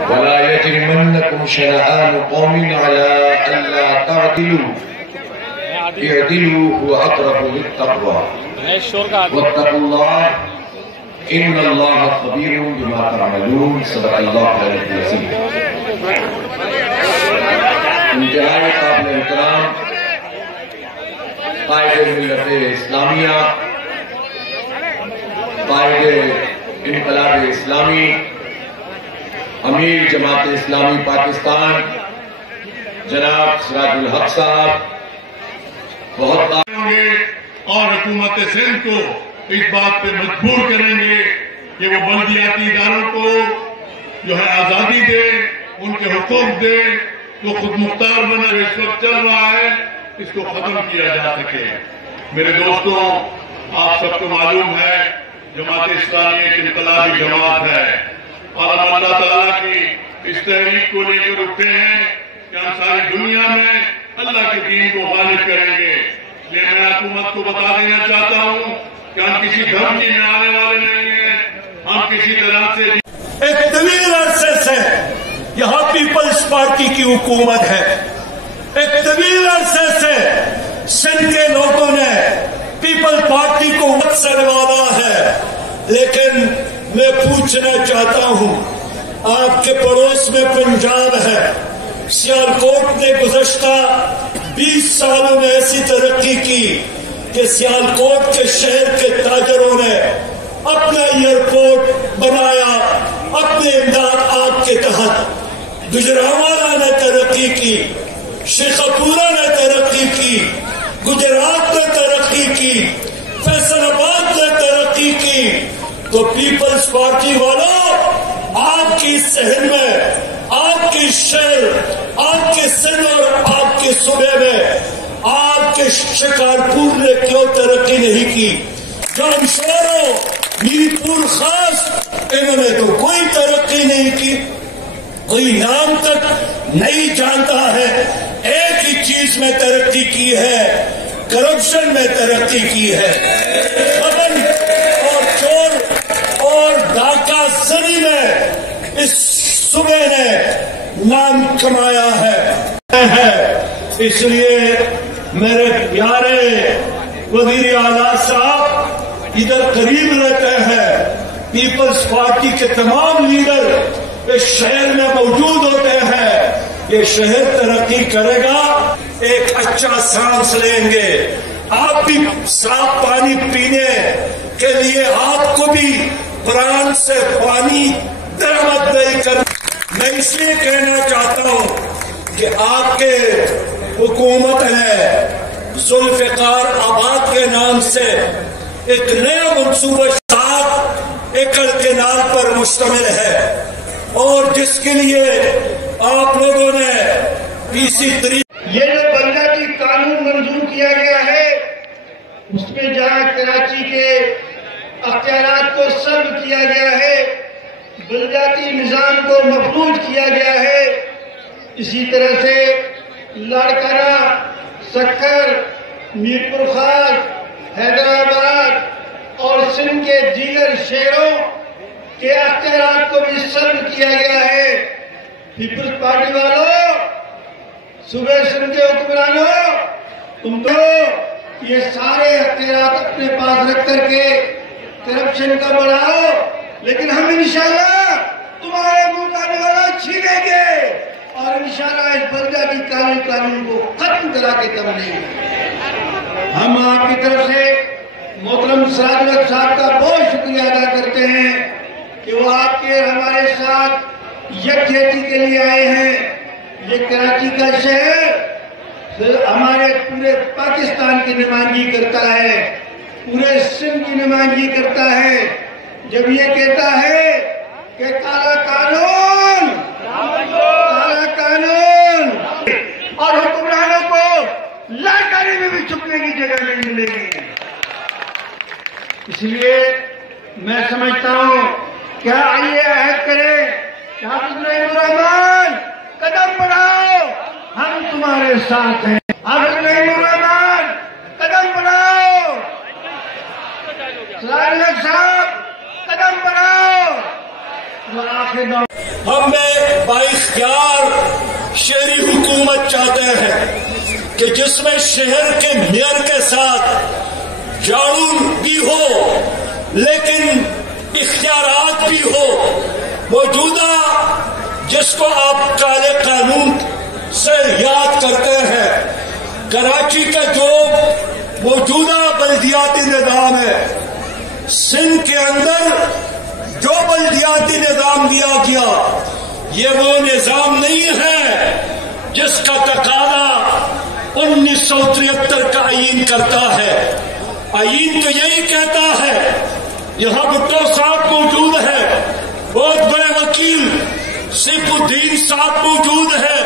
ولا يجرمنكم شنآن قوم على ألا تعدلوا اعدلوا هو أقرب للتقوى واتقوا الله إن الله خبير بما تعملون صدق الله العظيم. انتہائی قابل احترام قائد ملت اسلامیہ، قائد انقلاب اسلامی، امیر جماعت اسلامی پاکستان جناب سراج الحق صاحب بہت ہوں گے اور حکومت سندھ کو اس بات پہ مجبور کریں گے کہ وہ بلدیاتی اداروں کو جو ہے آزادی دے، ان کے حقوق دے، تو خود مختار بنا جو اس وقت چل رہا ہے اس کو ختم کیا جا سکے. میرے دوستوں، آپ سب کو معلوم ہے جماعت اسلامی ایک انقلابی جماعت ہے اور ہم اللہ تعالیٰ کی اس تحریک کو لے کر اٹھے ہیں کہ ہم ساری دنیا میں اللہ کے دین کو غالب کریں گے. یہ میں حکومت کو بتا دینا چاہتا ہوں کہ ہم کسی دھمکی میں آنے والے نہیں ہیں. ہم کسی طرح سے ایک طویل عرصے سے یہاں پیپلز پارٹی کی حکومت ہے. ایک طویل عرصے سے سندھ کے لوگوں نے پیپل پارٹی کو وقت سے نوازا ہے. لیکن میں پوچھنا چاہتا ہوں، آپ کے پڑوس میں پنجاب ہے. سیالکوٹ نے گزشتہ 20 سالوں میں ایسی ترقی کی کہ سیالکوٹ کے شہر کے تاجروں نے اپنا ایئرپورٹ بنایا اپنے امداد آپ کے تحت. گجرانوالہ نے ترقی کی، شیخپورہ نے ترقی کی، گجرات نے ترقی کی، فیصل آباد نے ترقی کی. تو پیپلز پارٹی والوں، آپ کی شہر میں، آپ کی شہر، آپ کے سندھ اور آپ کے صوبے میں آپ کے شکارپور نے کیوں ترقی نہیں کی؟ جامشورو، میر پور خاص، انہوں نے تو کوئی ترقی نہیں کی. کوئی نام تک نہیں جانتا ہے. ایک ہی چیز میں ترقی کی ہے، کرپشن میں ترقی کی ہے. خبر اور چور اور ڈاکہ زنی میں اس صوبے نے نام کمایا ہے. اس لیے میرے پیارے وزیر اعلیٰ صاحب ادھر قریب رہتے ہیں. پیپلز پارٹی کے تمام لیڈر اس شہر میں موجود ہوتے ہیں. یہ شہر ترقی کرے گا، ایک اچھا سانس لیں گے. آپ بھی صاف پانی پینے کے لیے آپ کو بھی قرآن سے پانی درآمد نہیں کرنا. میں اس لیے کہنا چاہتا ہوں کہ آپ کے حکومت ہے ذوالفقار آباد کے نام سے ایک نیا منصوبہ 7 ایکڑ کینال پر مشتمل ہے اور جس کے لیے آپ لوگوں نے PC3 یہ جو بلدیاتی قانون منظور کیا گیا ہے اس میں جہاں کراچی کے اختیارات کو سلب کیا گیا ہے، بلدیاتی نظام کو مفلوج کیا گیا ہے، اسی طرح سے لاڑکانہ، سکھر، میرپور خاص، حیدرآباد اور سندھ کے دیگر شہروں کے اختیارات کو بھی سلب کیا گیا ہے. پیپلز پارٹی والوں، صوبے سندھ کے حکمرانوں، تم تو یہ سارے اختیارات اپنے پاس رکھ کر کے کرپشن کا بڑھاؤ، لیکن ہم انشاءاللہ تمہارے منہ کا نوالہ چھینیں گے اور انشاءاللہ اس بلدیاتی قانون کو ختم کرا کے تم نہیں. ہم آپ کی طرف سے محترم سراج الحق صاحب کا بہت شکریہ ادا کرتے ہیں کہ وہ آپ کے ہمارے ساتھ یکجہتی کے لیے آئے ہیں. یہ کراچی کا شہر ہمارے پورے پاکستان کی نمائندگی کرتا ہے، پورے سندھ کی نمائندگی کرتا ہے. جب یہ کہتا ہے کہ کالا قانون، کالا قانون، اور حکمرانوں کو لاکاری میں بھی چھپنے کی جگہ نہیں ملے گی. اس لیے میں سمجھتا ہوں کیا آئیے عہد کرے کہ حافظ نعیم الرحمان قدم بڑھاؤ، ہم تمہارے ساتھ ہیں. حافظ نعیم الرحمان قدم بڑھاؤ، سراج الحق صاحب قدم بڑھاؤ. کے نام ہم بااختیار شہری حکومت چاہتے ہیں کہ جس میں شہر کے میئر کے ساتھ جھاڑو بھی ہو لیکن اختیارات بھی ہو. موجودہ جس کو آپ کالے قانون سے یاد کرتے ہیں، کراچی کا جو موجودہ بلدیاتی نظام ہے، سندھ کے اندر جو بلدیاتی نظام دیا گیا یہ وہ نظام نہیں ہے جس کا تقاضا 1973 کا آئین کرتا ہے. آئین تو یہی کہتا ہے، یہاں بھٹو صاحب موجود ہے، بہت بڑے وکیل سیف الدین صاحب موجود ہے،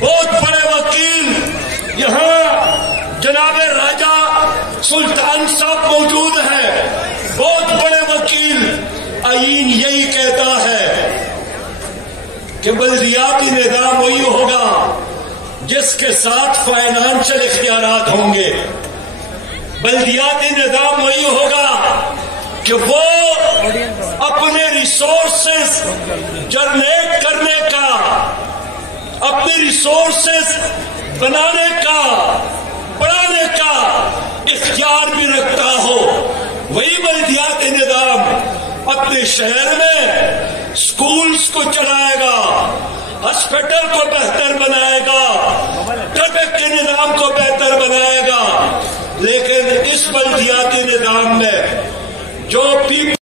بہت بڑے وکیل یہاں جناب راجہ سلطان صاحب موجود ہے، بہت بڑے وکیل. آئین یہی کہتا ہے کہ بلدیاتی نظام وہی ہوگا جس کے ساتھ فائنانشل اختیارات ہوں گے. بلدیاتی نظام وہی ہوگا کہ وہ اپنے ریسورسز جنریٹ کرنے کا، اپنے ریسورسز بنانے کا، بڑھانے کا اختیار بھی رکھتا ہو. وہی بلدیاتی نظام اپنے شہر میں سکولز کو چلائے گا، ہاسپٹل کو بہتر بنائے گا، ٹریفک کے نظام کو بہتر بنائے گا. لیکن اس بلدیاتی نظام میں جو پیپل